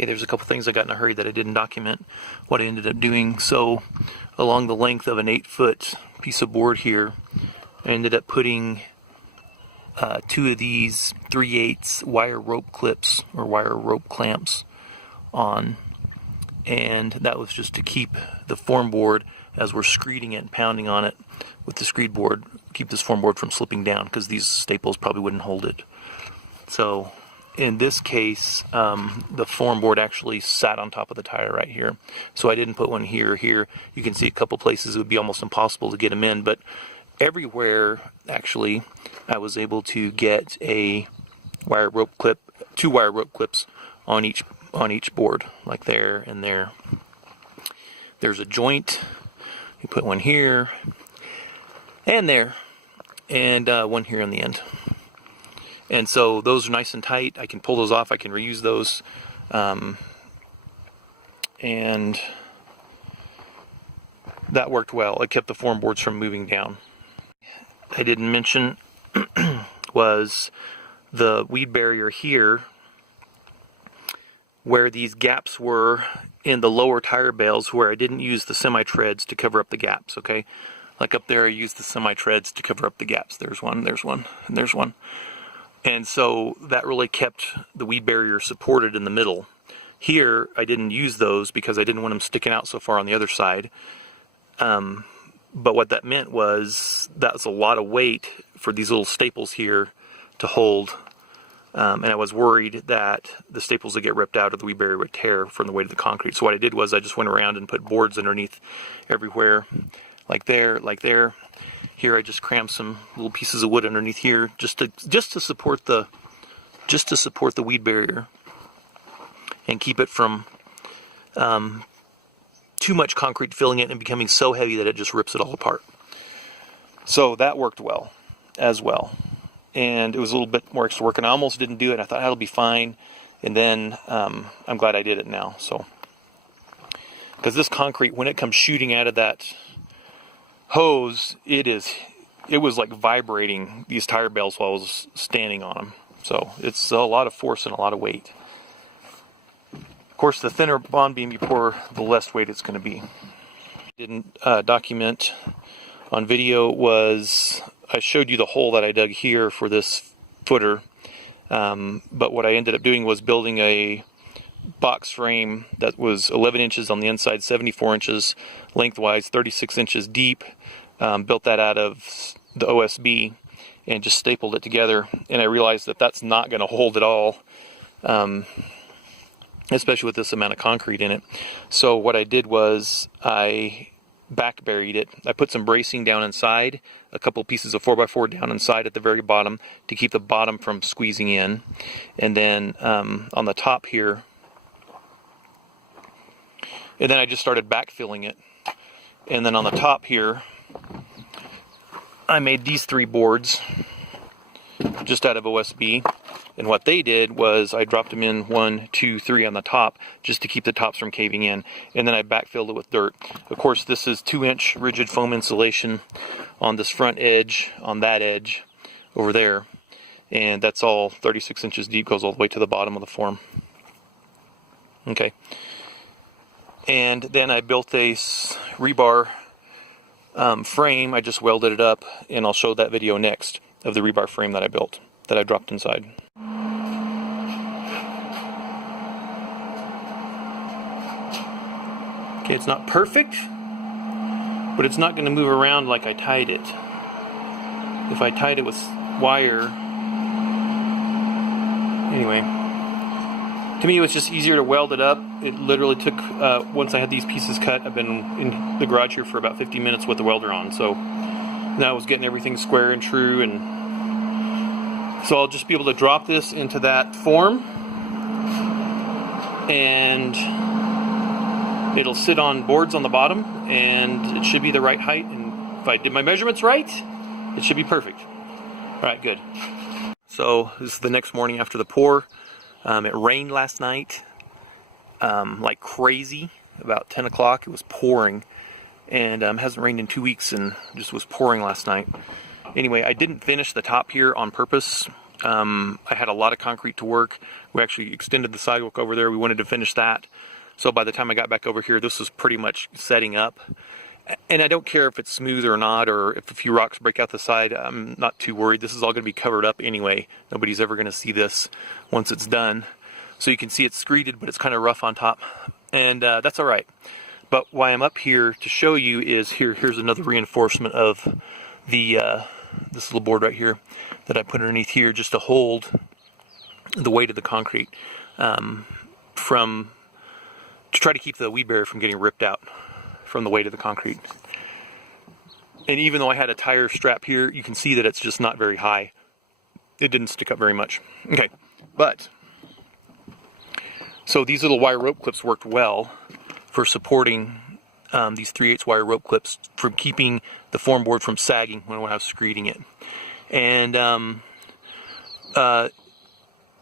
Okay, there's a couple things I got in a hurry that I didn't document what I ended up doing. So along the length of an 8-foot piece of board here, I ended up putting 2 of these 3/8 wire rope clips or wire rope clamps on, and that was just to keep the form board, as we're screeding it and pounding on it with the screed board, keep this form board from slipping down, because these staples probably wouldn't hold it. So in this case, the form board actually sat on top of the tire right here. So I didn't put one here or here. You can see a couple places it would be almost impossible to get them in, but everywhere actually I was able to get a wire rope clip, 2 wire rope clips on each board, like there and there. There's a joint. You put one here and there, and one here on the end. And so those are nice and tight. I can pull those off. I can reuse those. And that worked well. It kept the form boards from moving down. I didn't mention was the weed barrier here, where these gaps were in the lower tire bales, where I didn't use the semi-treads to cover up the gaps, okay? Like up there I used the semi-treads to cover up the gaps. There's one, and there's one. And so that really kept the weed barrier supported in the middle. Here I didn't use those because I didn't want them sticking out so far on the other side. But what that meant was that was a lot of weight for these little staples here to hold. And I was worried that the staples would get ripped out or the weed barrier would tear from the weight of the concrete. So what I did was I just went around and put boards underneath everywhere, like there, like there. Here I just crammed some little pieces of wood underneath here just to support the weed barrier and keep it from too much concrete filling it and becoming so heavy that it just rips it all apart. So that worked well as well. And it was a little bit more extra work, and I almost didn't do it. I thought it'll be fine, and then I'm glad I did it now. So, because this concrete, when it comes shooting out of that hose, it was like vibrating these tire bales while I was standing on them. So it's a lot of force and a lot of weight. Of course, the thinner bond beam you pour, the less weight it's going to be. Didn't document on video was I showed you the hole that I dug here for this footer, but what I ended up doing was building a box frame that was 11 inches on the inside, 74 inches lengthwise, 36 inches deep. Built that out of the OSB and just stapled it together, and I realized that that's not going to hold at all, especially with this amount of concrete in it. So what I did was I back buried it. I put some bracing down inside, a couple pieces of 4x4 down inside at the very bottom to keep the bottom from squeezing in, and then on the top here, and then I just started backfilling it, and then on the top here I made these 3 boards just out of OSB, and what they did was I dropped them in 1, 2, 3 on the top just to keep the tops from caving in, and then I backfilled it with dirt. Of course, this is 2-inch rigid foam insulation on this front edge, on that edge over there, and that's all 36 inches deep, goes all the way to the bottom of the form. Okay, and then I built a rebar frame. I just welded it up, and I'll show that video next of the rebar frame that I built, that I dropped inside. Okay, it's not perfect, but it's not going to move around like I tied it. If I tied it with wire, anyway, to me it was just easier to weld it up. It literally took, once I had these pieces cut, I've been in the garage here for about 50 minutes with the welder on, so now I was getting everything square and true, and so I'll just be able to drop this into that form, and it'll sit on boards on the bottom, and it should be the right height, and if I did my measurements right, it should be perfect. Alright, good. So this is the next morning after the pour. It rained last night like crazy. About 10 o'clock it was pouring, and hasn't rained in 2 weeks, and just was pouring last night. Anyway, I didn't finish the top here on purpose. I had a lot of concrete to work. We actually extended the sidewalk over there. We wanted to finish that. So by the time I got back over here, this was pretty much setting up. And I don't care if it's smooth or not, or if a few rocks break out the side. I'm not too worried. This is all going to be covered up anyway. Nobody's ever going to see this once it's done. So you can see it's screeded, but it's kind of rough on top. And that's all right. But why I'm up here to show you is here's another reinforcement of the this little board right here that I put underneath here just to hold the weight of the concrete to try to keep the weed barrier from getting ripped out from the weight of the concrete. And even though I had a tire strap here, you can see that it's just not very high. It didn't stick up very much. Okay, but so these little wire rope clips worked well for supporting these 3/8 wire rope clips from keeping the form board from sagging when I was screeding it. And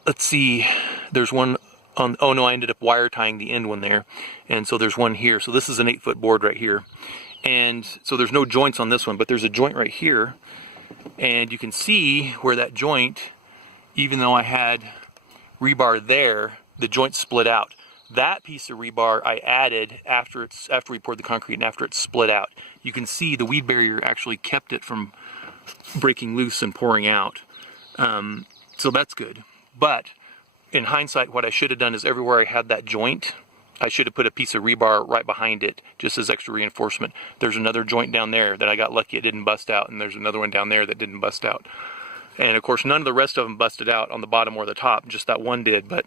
let's see, there's one on, oh no, I ended up wire tying the end one there. And so there's one here. So this is an 8-foot board right here. And so there's no joints on this one, but there's a joint right here. And you can see where that joint, even though I had rebar there, the joint split out. That piece of rebar I added after we poured the concrete and after it's split out. You can see the weed barrier actually kept it from breaking loose and pouring out. So that's good. But in hindsight, what I should have done is everywhere I had that joint, I should have put a piece of rebar right behind it just as extra reinforcement. There's another joint down there that I got lucky it didn't bust out, and there's another one down there that didn't bust out. And of course none of the rest of them busted out on the bottom or the top, just that one did. But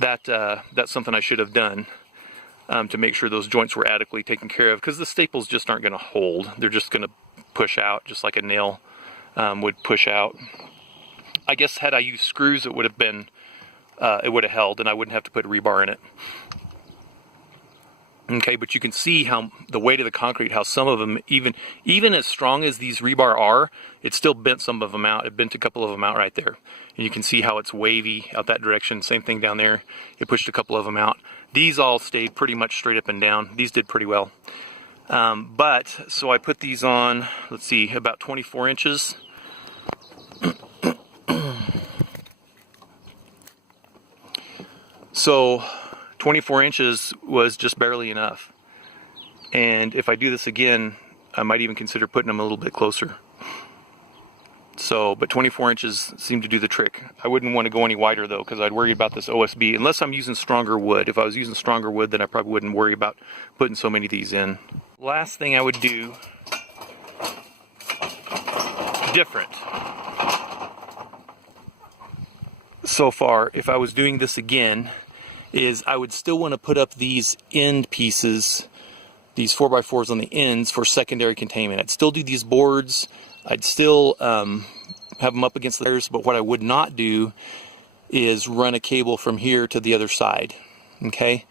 that's something I should have done to make sure those joints were adequately taken care of, because the staples just aren't going to hold. They're just going to push out just like a nail would push out. I guess had I used screws, it would have been it would have held and I wouldn't have to put rebar in it. Okay, but you can see how the weight of the concrete, how some of them, even as strong as these rebar are, it still bent some of them out. It bent a couple of them out right there. And you can see how it's wavy out that direction. Same thing down there. It pushed a couple of them out. These all stayed pretty much straight up and down. These did pretty well. So I put these on, let's see, about 24 inches. So 24 inches was just barely enough. And if I do this again, I might even consider putting them a little bit closer. So, but 24 inches seemed to do the trick. I wouldn't want to go any wider though, because I'd worry about this OSB, unless I'm using stronger wood. If I was using stronger wood, then I probably wouldn't worry about putting so many of these in. Last thing I would do, different. So far, if I was doing this again, is I would still want to put up these end pieces, these 4x4s on the ends for secondary containment. I'd still do these boards. I'd still have them up against the wires, but what I would not do is run a cable from here to the other side. Okay?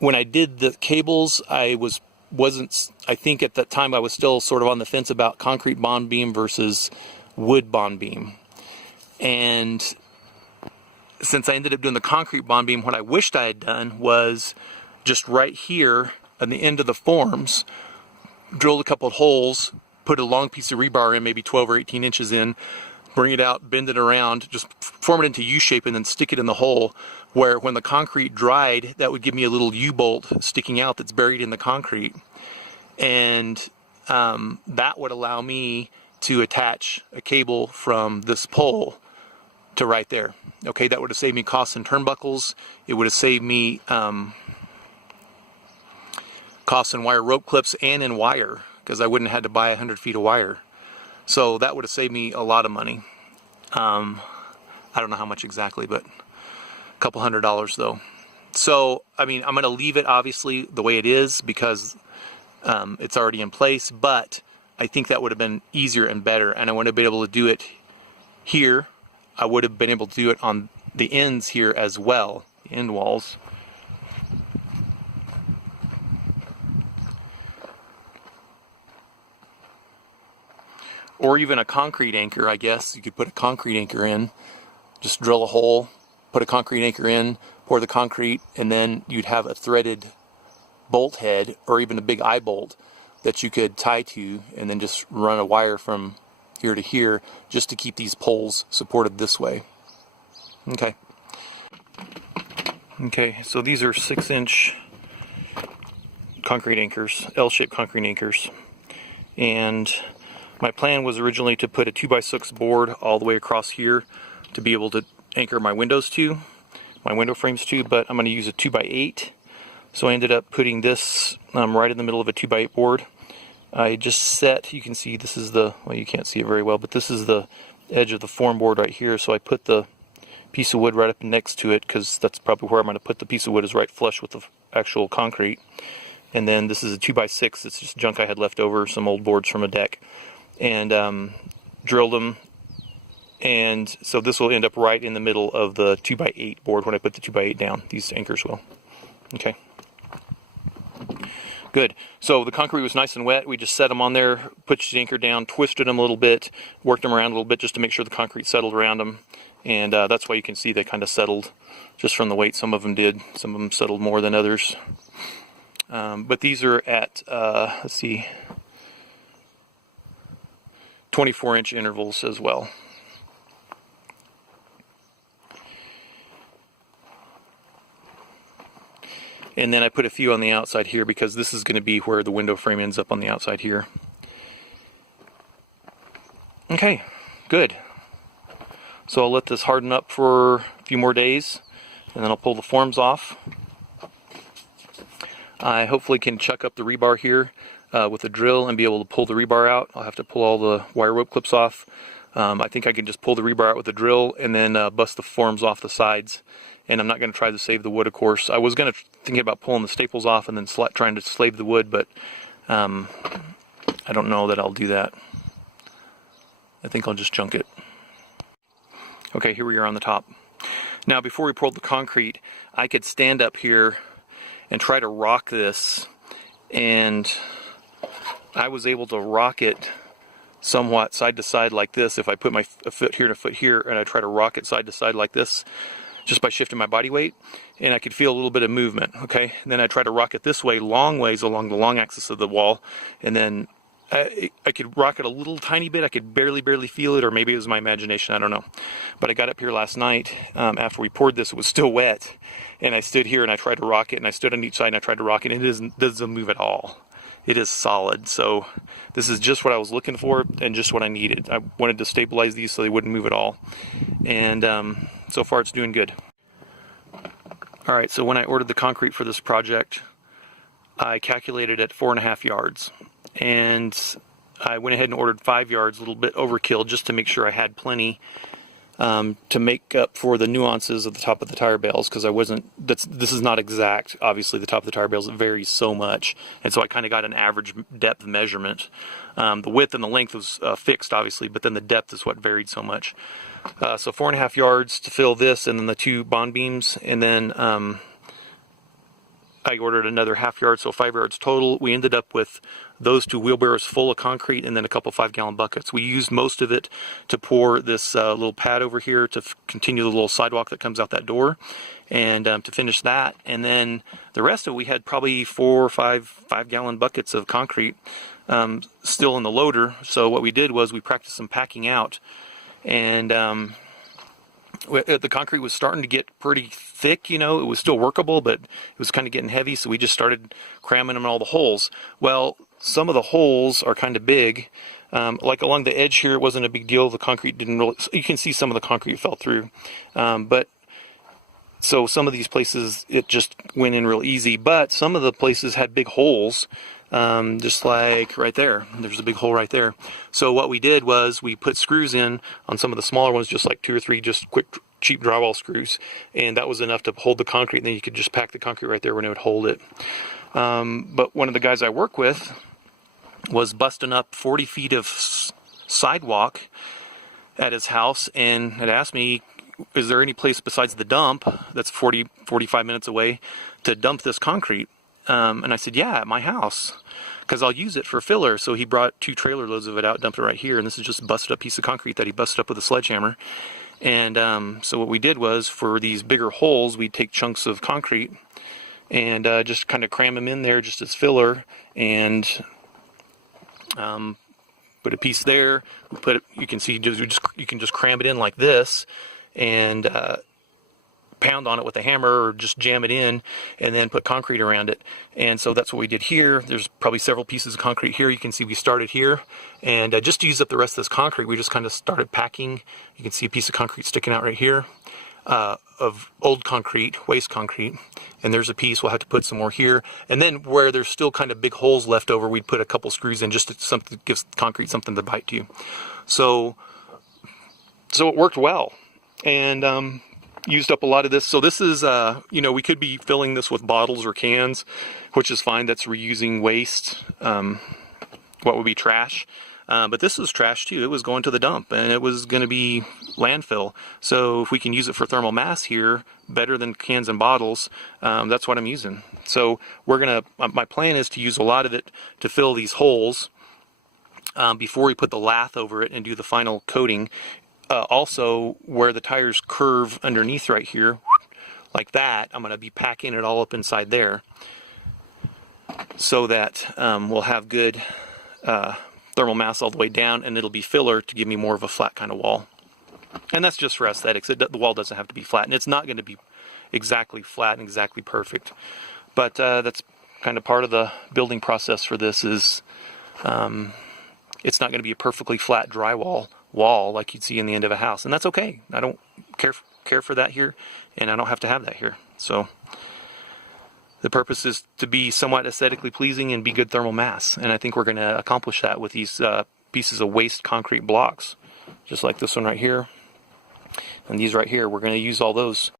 When I did the cables, I think at that time I was still sort of on the fence about concrete bond beam versus wood bond beam. And since I ended up doing the concrete bond beam, what I wished I had done was just right here on the end of the forms, drilled a couple of holes, put a long piece of rebar in, maybe 12 or 18 inches in, bring it out, bend it around, just form it into U-shape and then stick it in the hole, where when the concrete dried, that would give me a little U-bolt sticking out that's buried in the concrete. And that would allow me to attach a cable from this pole to right there. Okay, that would have saved me costs in turnbuckles. It would have saved me costs in wire rope clips and in wire, because I wouldn't have had to buy 100 feet of wire. So that would have saved me a lot of money. I don't know how much exactly, but a couple $100 though. So, I mean, I'm going to leave it obviously the way it is because it's already in place, but I think that would have been easier and better, and I would have been able to do it here. I would have been able to do it on the ends here as well, the end walls. Or even a concrete anchor, I guess. You could put a concrete anchor in, just drill a hole, put a concrete anchor in, pour the concrete, and then you'd have a threaded bolt head or even a big eye bolt that you could tie to and then just run a wire from here to here, just to keep these poles supported this way. Okay. Okay, so these are 6-inch concrete anchors, L-shaped concrete anchors. And my plan was originally to put a 2x6 board all the way across here to be able to anchor my windows to, my window frames to, but I'm going to use a 2x8. So I ended up putting this right in the middle of a 2x8 board. I just set, you can see this is the, well, you can't see it very well, but this is the edge of the form board right here. So I put the piece of wood right up next to it, because that's probably where I'm going to put the piece of wood, is right flush with the actual concrete. And then this is a 2x6, it's just junk I had left over, some old boards from a deck. And drilled them, and so this will end up right in the middle of the 2x8 board when I put the 2x8 down. These anchors will. Okay. Good. So the concrete was nice and wet. We just set them on there, put the anchor down, twisted them a little bit, worked them around a little bit just to make sure the concrete settled around them. And that's why you can see they kind of settled just from the weight. Some of them did. Some of them settled more than others. But these are at, let's see, 24-inch intervals as well. And then I put a few on the outside here because this is going to be where the window frame ends up on the outside here. Okay, good. So I'll let this harden up for a few more days, and then I'll pull the forms off. I hopefully can chuck up the rebar here with a drill and be able to pull the rebar out. I'll have to pull all the wire rope clips off. I think I can just pull the rebar out with a drill and then bust the forms off the sides. And I'm not going to try to save the wood, of course. I was going to think about pulling the staples off and then trying to slave the wood, but I don't know that I'll do that. I think I'll just junk it. Okay, here we are on the top. Now, before we poured the concrete, I could stand up here and try to rock this, and I was able to rock it somewhat side to side like this. If I put a foot here and a foot here, and I try to rock it side to side like this, just by shifting my body weight, and I could feel a little bit of movement. Okay, and then I try to rock it this way, long ways along the long axis of the wall, and then I could rock it a little tiny bit. I could barely feel it, or maybe it was my imagination, I don't know. But I got up here last night after we poured this. It was still wet, and I stood here and I tried to rock it, and I stood on each side and I tried to rock it, and it doesn't move at all. It is solid. So this is just what I was looking for and just what I needed. I wanted to stabilize these so they wouldn't move at all, and so far it's doing good. Alright, so when I ordered the concrete for this project, I calculated at 4.5 yards, and I went ahead and ordered 5 yards, a little bit overkill, just to make sure I had plenty to make up for the nuances of the top of the tire bales, because this is not exact. Obviously the top of the tire bales, it varies so much, and so I kind of got an average depth measurement. The width and the length was fixed, obviously, but then the depth is what varied so much. So 4.5 yards to fill this, and then the 2 bond beams, and then I ordered another ½ yard, so 5 yards total. We ended up with those 2 wheelbarrows full of concrete and then a couple 5-gallon buckets. We used most of it to pour this little pad over here to continue the little sidewalk that comes out that door, and to finish that. And then the rest of it, we had probably 4 or 5-gallon buckets of concrete still in the loader. So what we did was we practiced some packing out, and the concrete was starting to get pretty thick, you know. It was still workable, but it was kind of getting heavy, so we just started cramming them in all the holes. Well, some of the holes are kind of big. Like along the edge here, it wasn't a big deal. The concrete didn't really, you can see some of the concrete fell through. But so some of these places, it just went in real easy, but some of the places had big holes. Just like right there, there's a big hole right there. So what we did was we put screws in on some of the smaller ones, just like 2 or 3 just quick cheap drywall screws, and that was enough to hold the concrete, and then you could just pack the concrete right there when it would hold it. But one of the guys I work with was busting up 40 feet of sidewalk at his house, and had asked me, is there any place besides the dump that's 45 minutes away to dump this concrete? And I said, yeah, at my house, because I'll use it for filler. So he brought 2 trailer loads of it out, dumped it right here, and this is just a busted up piece of concrete that he busted up with a sledgehammer. And so what we did was, for these bigger holes, we'd take chunks of concrete and just kind of cram them in there just as filler, and put a piece there, put it, you can see you can just cram it in like this, and pound on it with a hammer or just jam it in and then put concrete around it. And so that's what we did here. There's probably several pieces of concrete here. You can see we started here, and just to use up the rest of this concrete, we just kind of started packing. You can see a piece of concrete sticking out right here of old concrete, waste concrete, and there's a piece. We'll have to put some more here, and then where there's still kind of big holes left over, we'd put a couple screws in just to something, gives concrete something to bite to. So it worked well, and used up a lot of this. So this is, you know, we could be filling this with bottles or cans, which is fine. That's reusing waste, what would be trash. But this was trash too. It was going to the dump, and it was going to be landfill. So if we can use it for thermal mass here, better than cans and bottles, that's what I'm using. So we're going to, my plan is to use a lot of it to fill these holes before we put the lath over it and do the final coating. Also, where the tires curve underneath right here, like that, I'm going to be packing it all up inside there so that we'll have good thermal mass all the way down, and it'll be filler to give me more of a flat kind of wall. And that's just for aesthetics. The wall doesn't have to be flat, and it's not going to be exactly flat and exactly perfect. But that's kind of part of the building process for this is it's not going to be a perfectly flat drywall wall like you'd see in the end of a house, and that's okay. I don't care for that here, and I don't have to have that here. So the purpose is to be somewhat aesthetically pleasing and be good thermal mass, and I think we're going to accomplish that with these pieces of waste concrete blocks, just like this one right here, and these right here. We're going to use all those